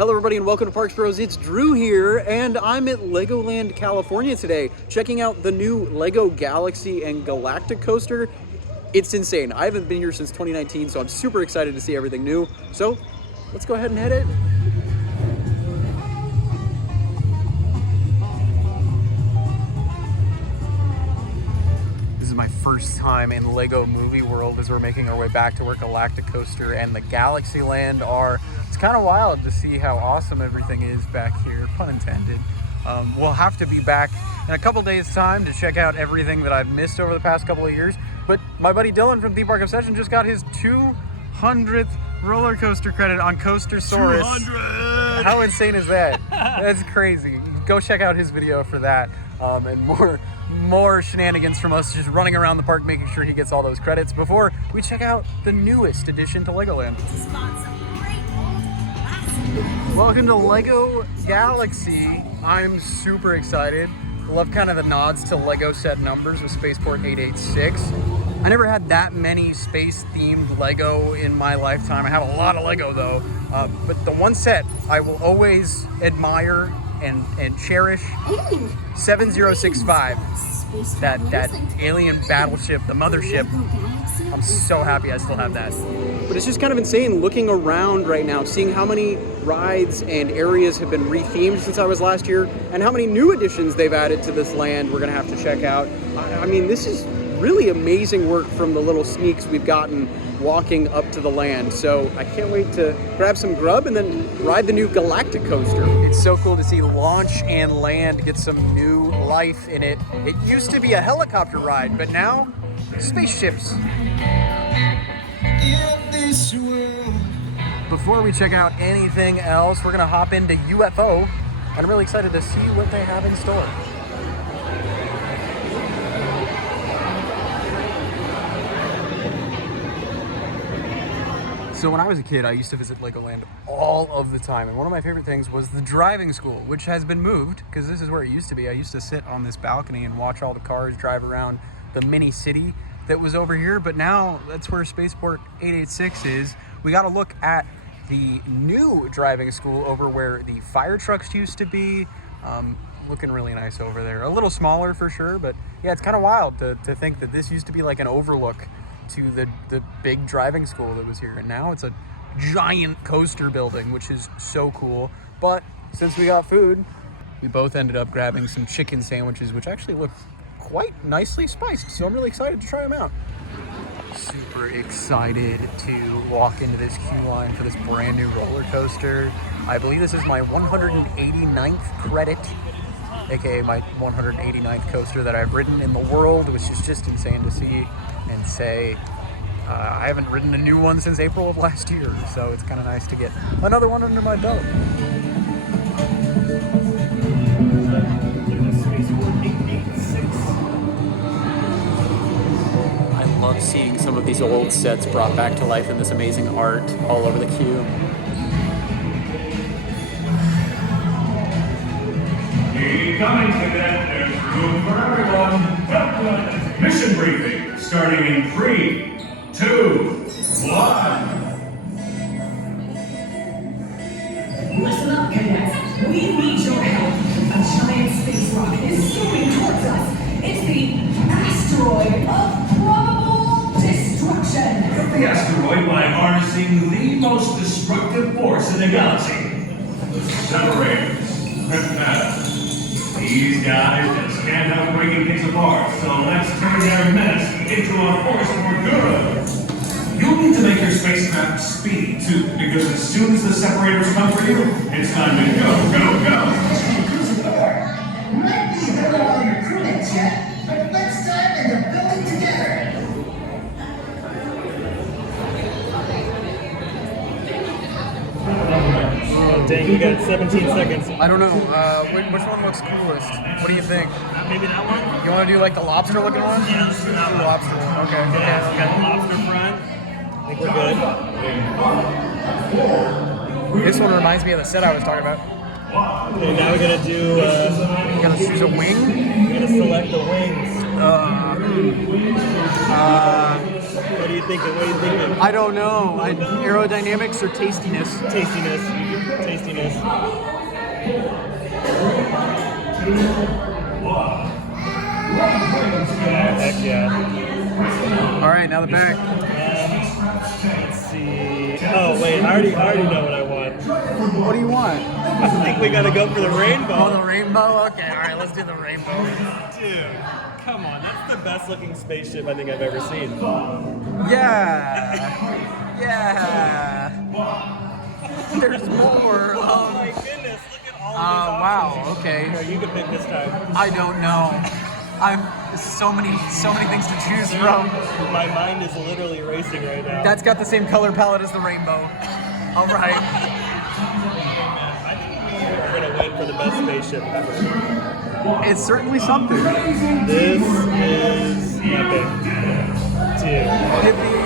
Hello everybody and welcome to Parks Bros. It's Drew here and I'm at Legoland, California today, checking out the new Lego Galaxy and Galactic Coaster. It's insane. I haven't been here since 2019, so I'm super excited to see everything new. So let's go ahead and head in. This is my first time in Lego Movie World as we're making our way back to where Galactic Coaster and the Galaxy Land are. It's kind of wild to see how awesome everything is back here, pun intended. We'll have to be back in a couple days time to check out everything that I've missed over the past couple of years. But my buddy Dylan from Theme Park Obsession just got his 200th roller coaster credit on Coastersaurus. 200! How insane is that? That's crazy. Go check out his video for that and more shenanigans from us just running around the park making sure he gets all those credits before we check out the newest addition to Legoland. Welcome to Lego Galaxy. I'm super excited. Love kind of the nods to Lego set numbers with Spaceport 886. I never had that many space-themed Lego in my lifetime. I have a lot of Lego though, but the one set I will always admire and cherish, 7065. That alien battleship, the mothership. I'm so happy I still have that. But it's just kind of insane looking around right now, seeing how many rides and areas have been rethemed since I was last year, and how many new additions they've added to this land we're gonna have to check out. I mean, this is really amazing work from the little sneaks we've gotten walking up to the land. So I can't wait to grab some grub and then ride the new Galactic Coaster. It's so cool to see launch and land get some new life in it. It used to be a helicopter ride, but now spaceships. Before we check out anything else, we're gonna hop into UFO. I'm really excited to see what they have in store. So when I was a kid, I used to visit Legoland all of the time, and one of my favorite things was the driving school, which has been moved, because this is where it used to be. I used to sit on this balcony and watch all the cars drive around the mini city that was over here, but now that's where Spaceport 886 is. We got to look at the new driving school over where the fire trucks used to be. Looking really nice over there. A little smaller for sure, but yeah, it's kind of wild to think that this used to be like an overlook to the big driving school that was here, and now it's a giant coaster building, which is so cool. But since we got food, we both ended up grabbing some chicken sandwiches, which actually look quite nicely spiced, so I'm really excited to try them out. Super excited to walk into this queue line for this brand new roller coaster. I believe this is my 189th credit, aka my 189th coaster that I've ridden in the world, which is just insane to see and say. I haven't ridden a new one since April of last year, so it's kind of nice to get another one under my belt. I love seeing some of these old sets brought back to life in this amazing art all over the queue. Coming cadet, there's room for everyone. Welcome. Mission briefing starting in 3, 2, 1. Listen up, cadets. We need your help. A giant space rocket is zooming towards us. It's the asteroid of probable destruction. Hit the asteroid by harnessing the most destructive force in the galaxy. The separators. These guys just can't help breaking things apart, so let's turn their mess into a force for good. You'll need to make your spacecraft speedy, too, because as soon as the separators come for you, it's time to go. Might be a little on your crewmates yet, but let's dive into building together. Oh, dang, you got 17 seconds. I don't know, which one looks coolest? What do you think? Maybe that one? You want to do like the lobster looking one? Yeah, let's do that one. Lobster one, okay. Yeah, we got the lobster front. I think we're good. This one reminds me of the set I was talking about. Okay, now we're gonna do, You gotta choose a wing? we're gonna select the wings. What do you think? I don't know. Aerodynamics or tastiness? Tastiness. tastiness. Heck yeah. All right, now the back. Let's see. Oh wait, I already know what I want. What do you want? I think we gotta go for the rainbow. Oh, the rainbow? Okay, all right, let's do the rainbow. Dude, come on, that's the best looking spaceship I think I've ever seen. Yeah. Yeah. There's more. Oh my goodness, look at all of these Wow, options. okay. Here, you can pick this time. I don't know. I'm so many things to choose from. My mind is literally racing right now. That's got the same color palette as the rainbow. All right. I think we are gonna win for the best spaceship ever. It's certainly something. This is epic. Dude. Yippee.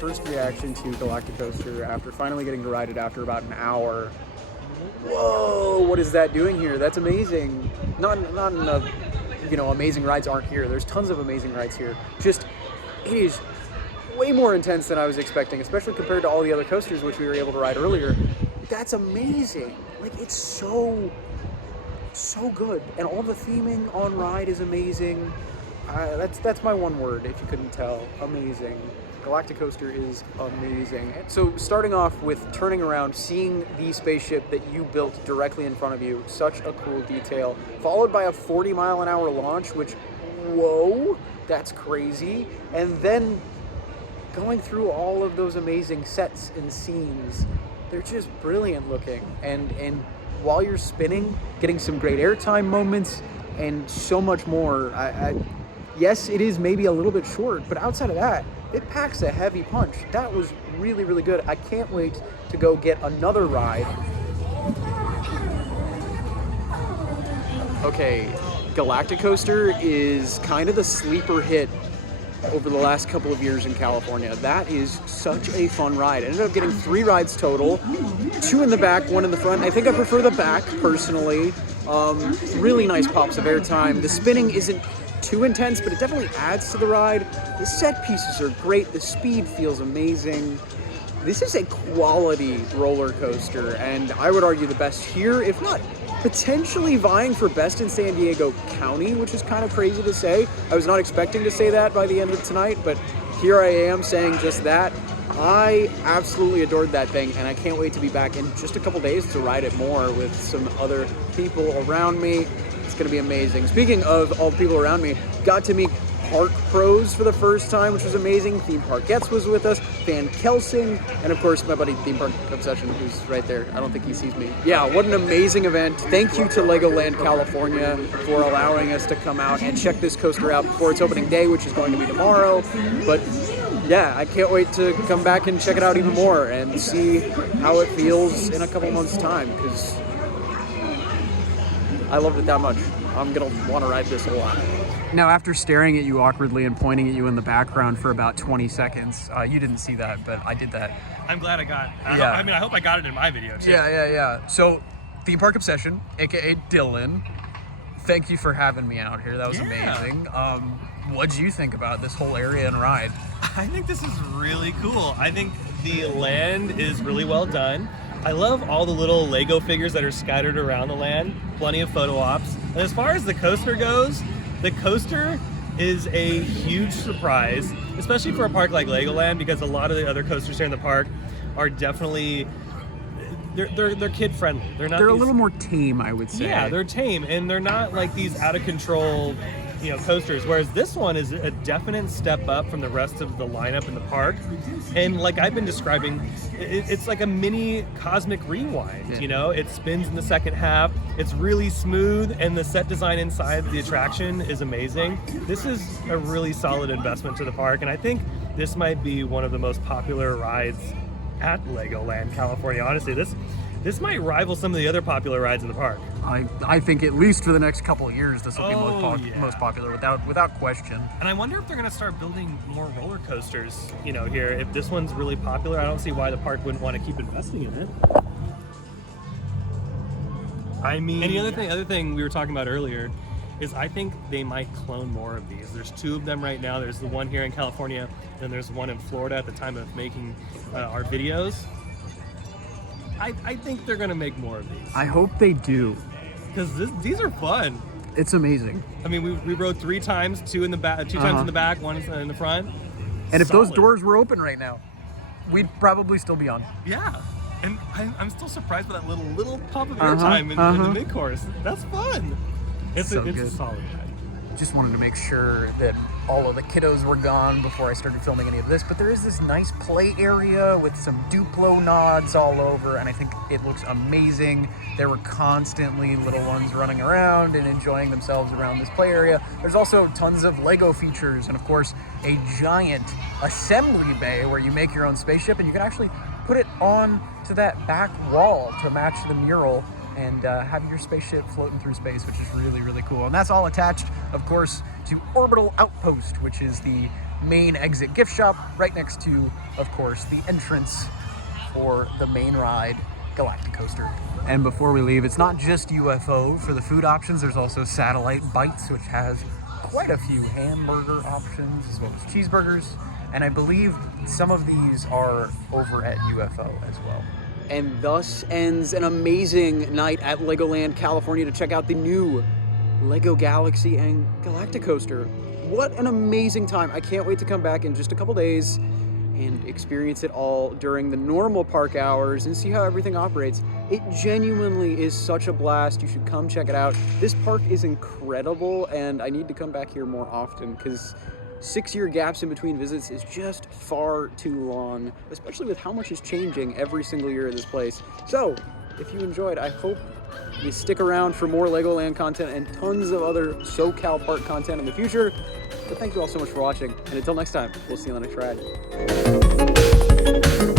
First reaction to Galacticoaster after finally getting to ride it after about an hour. Whoa, what is that doing here? That's amazing. Not in a, amazing rides aren't here. There's tons of amazing rides here. Just, it is way more intense than I was expecting, especially compared to all the other coasters which we were able to ride earlier. That's amazing. Like, it's so good. And all the theming on ride is amazing. That's my one word, if you couldn't tell. Amazing. Galacticoaster is amazing. So starting off with turning around, seeing the spaceship that you built directly in front of you, such a cool detail. Followed by a 40-mile-an-hour launch, which, whoa, that's crazy. And then going through all of those amazing sets and scenes, they're just brilliant looking. And while you're spinning, getting some great airtime moments and so much more. Yes, it is maybe a little bit short, but outside of that, it packs a heavy punch. That was really, really good. I can't wait to go get another ride. Okay, Galacticoaster is kind of the sleeper hit over the last couple of years in California. That is such a fun ride. I ended up getting 3 rides total, 2 in the back, 1 in the front. I think I prefer the back personally. Really nice pops of airtime. The spinning isn't too intense, but it definitely adds to the ride. The set pieces are great. The speed feels amazing. This is a quality roller coaster, and I would argue the best here, if not potentially vying for best in San Diego County, which is kind of crazy to say. I was not expecting to say that by the end of tonight, but here I am saying just that. I absolutely adored that thing, and I can't wait to be back in just a couple days to ride it more with some other people around me. It's going to be amazing. Speaking of all the people around me, got to meet parksbros for the first time, which was amazing. Theme Park Gets was with us, Van Kelsing, and of course my buddy Theme Park Obsession, who's right there. I don't think he sees me. Yeah, what an amazing event. Thank you to Legoland California for allowing us to come out and check this coaster out before its opening day, which is going to be tomorrow. But yeah, I can't wait to come back and check it out even more and see how it feels in a couple months' time, because I loved it that much. I'm gonna want to ride this a lot. Now, after staring at you awkwardly and pointing at you in the background for about 20 seconds, you didn't see that, but I did that. I'm glad I got it. Yeah. I hope I got it in my video too. Yeah. So, Theme Park Obsession, aka Dylan, thank you for having me out here. That was amazing. What'd you think about this whole area and ride? I think this is really cool. I think the land is really well done. I love all the little Lego figures that are scattered around the land. Plenty of photo ops. And as far as the coaster goes, the coaster is a huge surprise, especially for a park like Legoland, because a lot of the other coasters here in the park are definitely they're kid friendly. They're a little more tame, I would say. Yeah, they're tame, and they're not like these out of control coasters, whereas this one is a definite step up from the rest of the lineup in the park. And like I've been describing, it's like a mini cosmic rewind. It spins in the second half. It's really smooth, and the set design inside the attraction is amazing. This is a really solid investment to the park, and I think this might be one of the most popular rides at Legoland, California. Honestly, this might rival some of the other popular rides in the park. I think at least for the next couple of years, this will be most popular without question. And I wonder if they're going to start building more roller coasters, here. If this one's really popular, I don't see why the park wouldn't want to keep investing in it. I mean, and the other thing we were talking about earlier is I think they might clone more of these. There's 2 of them right now. There's the one here in California, and there's one in Florida at the time of making our videos. I think they're gonna make more of these. I hope they do, because these are fun. It's amazing. I mean, we rode 3 times, 2 in the back, 2 times in the back, 1 in the front. And if those doors were open right now, we'd probably still be on. Yeah, and I'm still surprised by that little pop of airtime in the mid-course. That's fun. It's so a good. solid ride. Just wanted to make sure that all of the kiddos were gone before I started filming any of this, but there is this nice play area with some Duplo nods all over, and I think it looks amazing. There were constantly little ones running around and enjoying themselves around this play area. There's also tons of Lego features, and of course, a giant assembly bay where you make your own spaceship, and you can actually put it on to that back wall to match the mural and have your spaceship floating through space, which is really, really cool. And that's all attached, of course, to Orbital Outpost, which is the main exit gift shop right next to, of course, the entrance for the main ride, Galactic Coaster. And before we leave, it's not just UFO for the food options. There's also Satellite Bites, which has quite a few hamburger options as well as cheeseburgers. And I believe some of these are over at UFO as well. And thus ends an amazing night at Legoland, California, to check out the new Lego Galaxy and Galacticoaster. What an amazing time. I can't wait to come back in just a couple days and experience it all during the normal park hours and see how everything operates. It genuinely is such a blast. You should come check it out. This park is incredible, and I need to come back here more often because 6-year gaps in between visits is just far too long, especially with how much is changing every single year at this place. So, if you enjoyed, I hope you stick around for more Legoland content and tons of other SoCal Park content in the future. But thank you all so much for watching, and until next time, we'll see you on the next ride.